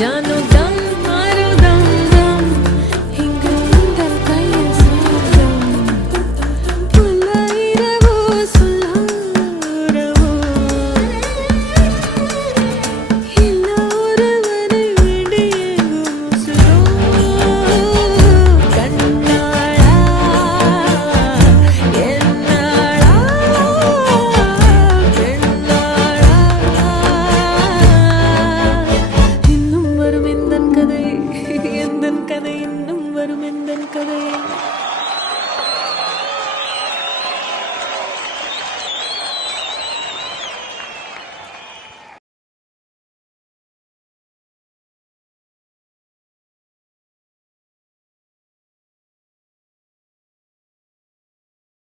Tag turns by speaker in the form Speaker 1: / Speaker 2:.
Speaker 1: Ya know. வருமெந்தன் கதை